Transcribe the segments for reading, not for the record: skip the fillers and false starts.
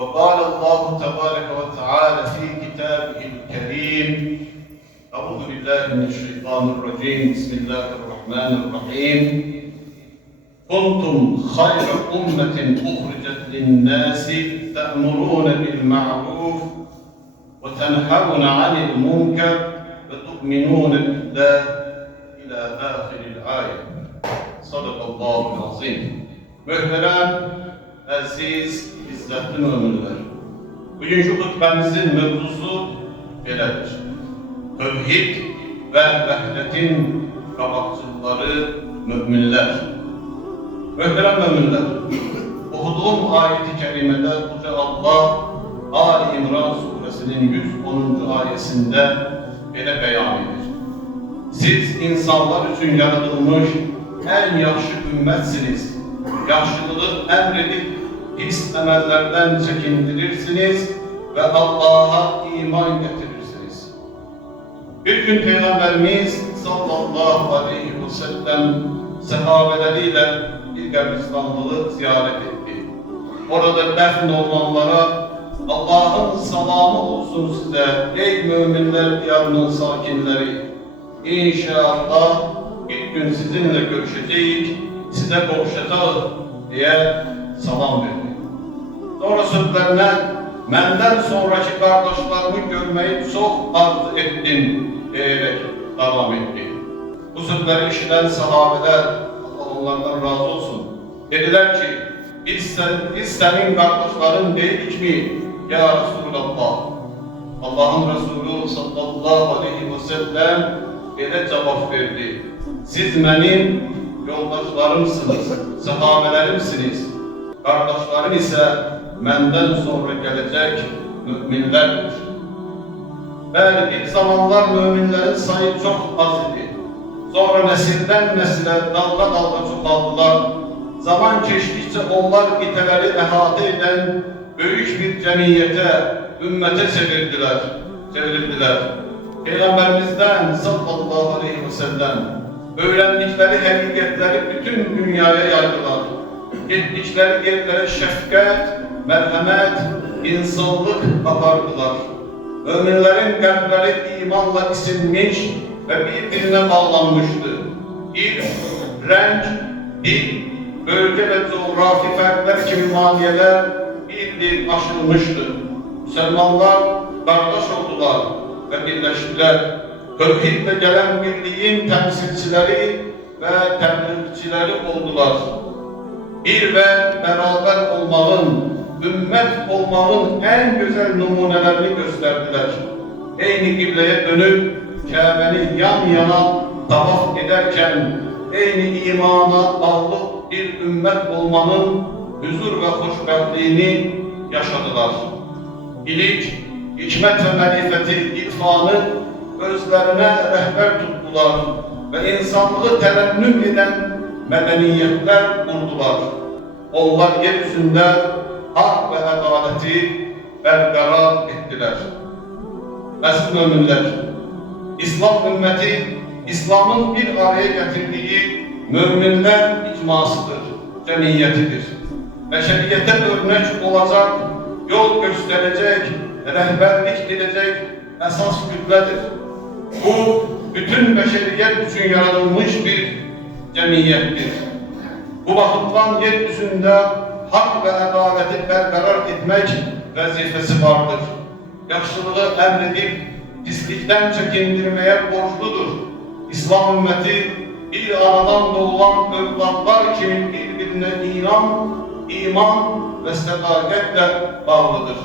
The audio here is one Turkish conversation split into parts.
وقال الله تبارك وتعالى في كتابه الكريم: أعوذ بالله من الشيطان الرجيم. بسم الله الرحمن الرحيم. كنتم خير أمة أخرجت للناس تأمرون بالمعروف وتنهون عن المنكر وتؤمنون بالله إلى آخر الآية. صدق الله العظيم. Muhterem, aziz, izzetli müminler. Bugünkü hutbemizin mevzusu belədir: Tevhid ve vahdetin qabaqcılları müminler. Muhterem müminler, okuduğum ayet-i kerimede Yüce Allah Ali İmran suresinin 110. ayetinde belə beyan edir: Siz insanlar için yaratılmış en yaxşı ümmetsiniz. Yaxşılığı emredip pis emellerden çekindirirsiniz ve Allah'a iman getirirsiniz. Bir gün Peygamberimiz sallallahu aleyhi ve sellem sahabeleriyle bir kabristanlığı ziyaret etti. Orada defn olanlara Allah'ın selamı olsun size ey müminler diyarının sakinleri. İnşallah bir gün sizinle görüşeceğiz, size kavuşacağız diye salam verdi. Sonra sözlerine benden sonraki kardeşlerimi görmeyi çok arzu ettim diyerek devam etti. Bu sözleri işiten sahabeler, Allah onlardan razı olsun, dediler ki biz senin kardeşlerin değilik mi ya Resulallah? Allah'ın Resulü sallallahu aleyhi ve sellem böyle cevap verdi: Siz benim yoldaşlarımsınız, sahabelerimsiniz. Kardeşlerim ise benden sonra gelecek müminlerdir. Belki ilk zamanlar müminlerin sayı çok az idi. Sonra nesilden nesile dalga dalga çoğaldılar. Zaman geçtikçe onlar iteleri ihate eden büyük bir cemiyete, ümmete çevirdiler. Peygamberimizden sallallahu aleyhi ve sellem öğrendikleri hakikatleri bütün dünyaya yaydılar. Gittikleri yerlere şefkat, merhamet, insanlık akardılar. Müminlerin kalpleri imanla isilmiş ve birbirine bağlanmıştı. İlk, renk, dil, bölge ve coğrafi fertler gibi maniyeler bir aşılmıştı. Müslümanlar kardeş oldular ve birleştiler. Tevhidle gelen birliğin temsilcileri ve tebliğçileri oldular. Bir ve beraber olmanın, ümmet olmanın en güzel numunelerini gösterdiler. Aynı kıbleye dönüp Kabe'nin yan yana tavaf ederken aynı imana bağlı bir ümmet olmanın huzur ve hoşgörülüğünü yaşadılar. İlik, hikmet ve marifeti, irfanı özlerine rehber tuttular ve insanlığı terennüm eden medeniyetler kurdular. Onlar yeryüzünde hak ve adaleti berqarar ettiler. Aziz müminler, İslam ümmeti, İslam'ın bir araya getirdiği müminler icmasıdır, cemiyetidir. Beşeriyete örnek olacak, yol gösterecek, rehberlik edecek esas kütledir. Bu, bütün beşeriyet için yaratılmış bir cemiyettir. Bu bakımdan yeryüzünde hak ve adaleti berqarar etmek vazifesi vardır. Yaxşılığı emredip pislikten çekindirmeye borçludur. İslam ümmeti bir anadan doğulan evlatlar kimi birbirine iman ve sadaketle bağlıdır.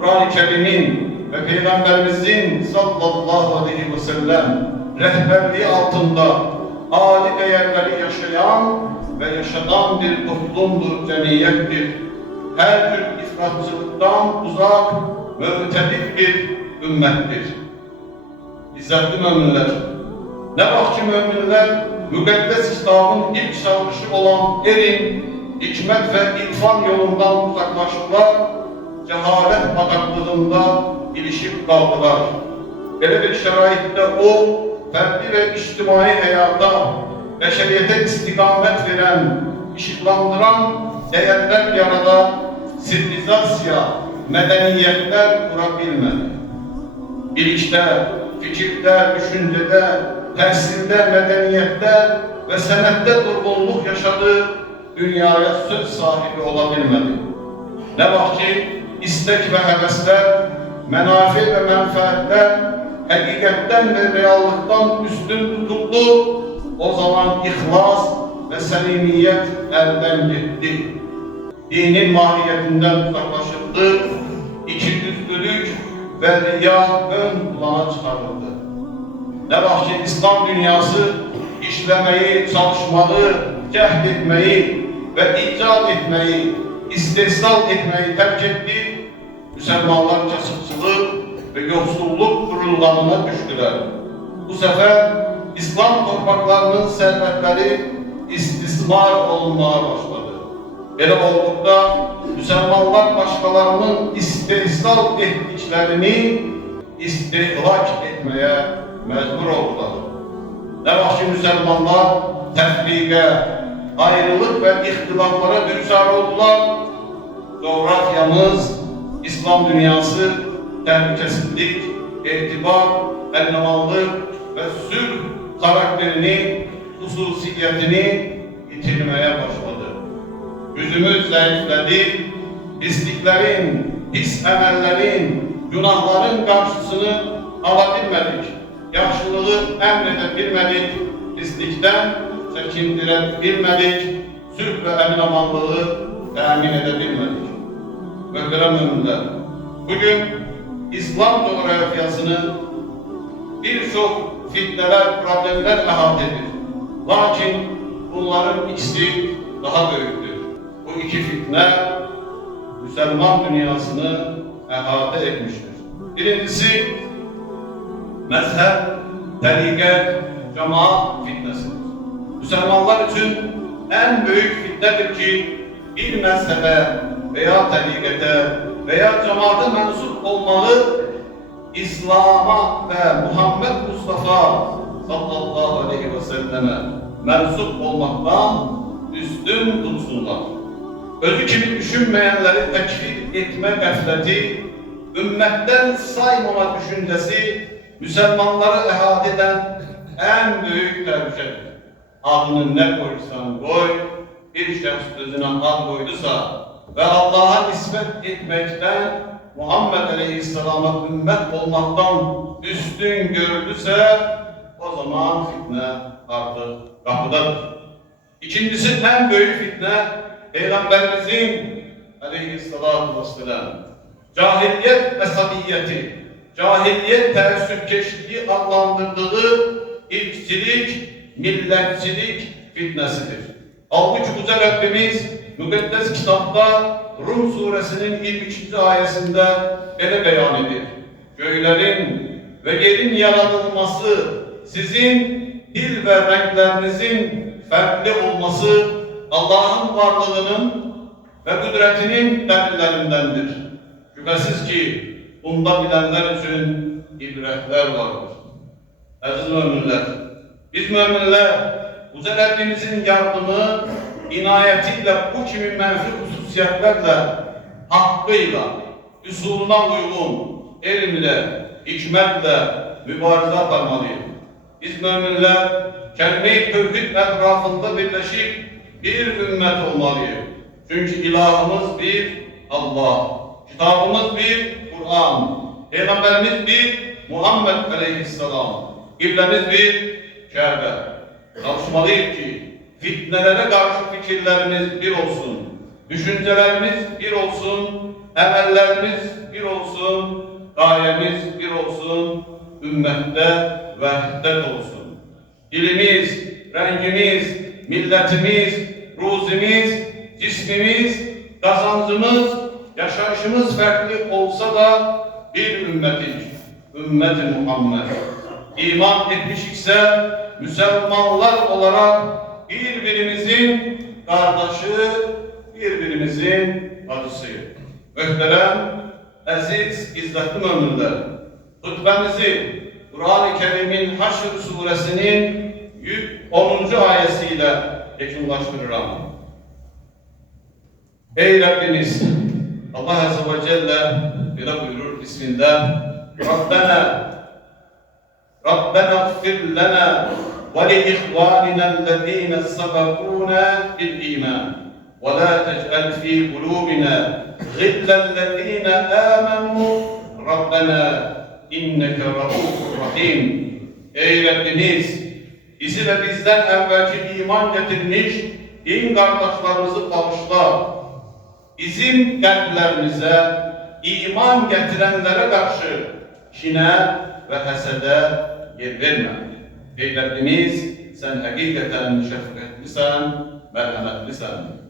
Kur'an-ı Kerim'in ve Peygamberimizin sallallahu aleyhi ve sellem rehberliği altında âli değerleri yaşayan ve yaşanan bir toplumdur, cemiyettir. Her tür ifratçılıktan uzak, mütedil bir ümmettir. İzzetli müminler, ne vakti müminler, müqəddəs İslam'ın ilk çağrışı olan erin, hikmet ve irfan yolundan uzaklaştılar, cehalet bataklığında ilişip kaldılar. Böyle bir şeraitte o, ferdi ve içtimai hayata, beşeriyete istikamet veren, ışıklandıran değerler yanında sivilizasiya, medeniyetler kurabilmedi. Bilikte, fikirde, düşüncede, tehsilde, medeniyette ve senette durgunluk yaşadı, dünyaya söz sahibi olabilmedi. Ne var ki istek ve hevesler, menafi ve menfaatler hakikatten ve reallıktan üstün tutuldu. O zaman ihlas ve samimiyet elden gitti. Dinin mahiyetinden uzaklaşıldı, ikiyüzlülük ve riya ön plana çıkarıldı. Ne var ki İslam dünyası işlemeyi, çalışmalı, cehd etmeyi ve icat etmeyi, istihsal etmeyi terk etti. Müslümanlar kasıtçılık ve yoksulluk kurullarına düştüler. Bu sefer İslam topraklarının servetleri istismar olmaya başladı. Böyle oldukta Müslümanlar başkalarının istihsal ettiklerini istihlak etmeye mecbur oldular. Ne var ki Müslümanlar tefrike, ayrılık ve ihtilaflara düçar oldular. Coğrafyamız, İslam dünyası tehlikesizlik, itibar, ellemanlık ve sülh karakterini, hususiyetini yitirmeye başladı. Yüzümüz zayıfladı, pisliklerin, pis emellerin, günahların karşısını alabilmedik. Yaxşılığı emredebilmedik, pislikten çekindirebilmedik, sülh ve emin-amanlığı temin edebilmedik. Muhterem müminler, bugün İslam coğrafyasını birçok fitneler, problemler ehate edir. Lakin bunların ikisi daha büyüktür. Bu iki fitne Müslüman dünyasını ehate etmiştir. Birincisi mezhep, tarikat, cemaat fitnesidir. Müslümanlar için en büyük fitnedir ki bir mezhebe veya tarikete veya cemaate mensup olmalı, İslam'a ve Muhammed Mustafa sallallahu aleyhi ve selleme mensup olmaktan üstün tutsunlar. Özü gibi düşünmeyenleri tekfir etme gafleti, ümmetten saymama düşüncesi Müslümanları ehate eden en büyük tehlikedir. Adını ne koysan koy, bir şahs özüne ad koyduysa ve Allah'a nispet etmekten, Muhammed Aleyhisselam'a ümmet olmaktan üstün görüldüyse, o zaman fitne artık kapıdadır. İkincisi en büyük fitne, Peygamberimizin Aleyhisselatü Vesselam cahiliyet mesabiyeti, cahiliyet teessüpkeşliği adlandırdığı irkçilik, milletçilik fitnesidir. Halbuki Yüce Rabbimiz Müqeddes kitapta Rum suresinin 22. ayesinde böyle beyan edir. Göklerin ve yerin yaratılması, sizin dil ve renklerinizin farklı olması Allah'ın varlığının ve kudretinin delillerindendir. Şüphesiz ki bunda bilenler için ibretler vardır. Aziz müminler, biz müminler Yüce Rabbimizin yardımı, inayetiyle bu kimi menfi hususiyetlerle, hakkıyla, usuluna uygun, elimle, hikmetle mübarize yapmalıyız. Biz müminler kelime-i tevhid etrafında birleşip bir ümmet olmalıyız. Çünkü ilahımız bir Allah, kitabımız bir Kur'an, Peygamberimiz bir Muhammed Aleyhisselam, kiblemiz bir Kabe. Çalışmalıyız ki fitnelere karşı fikirlerimiz bir olsun, düşüncelerimiz bir olsun, emellerimiz bir olsun, gayemiz bir olsun, ümmette vehdet olsun. Dilimiz, rengimiz, milletimiz, ruzimiz, cismimiz, kazancımız, yaşayışımız farklı olsa da bir ümmetiz, ümmeti Muhammed. İman etmiş ise Müslümanlar olarak birbirimizin kardeşi, birbirimizin acısı. Muhterem, aziz, izzetli müminler, hutbemizi Kur'an-ı Kerim'in Haşr suresinin 10. ayetiyle yakınlaştırırım. Ey Rabbimiz, Allah Azze ve Celle böyle buyurur Bismillah. Rabbena gfir lana ve li ihvanina allezine sabakuna bil iman ve la tec'al fi kulubina gillen lezine amenu Rabbena inneke raufur rahim. Ey Rabbimiz, bizi ve bizden evvelki iman getirmiş din kardeşlerimizi bağışla. Bizim kalplerimize iman getirenlere karşı kine ve hasede yer verme. Ey Rabbimiz, sen hakikaten şefkatlisin, merhametlisin.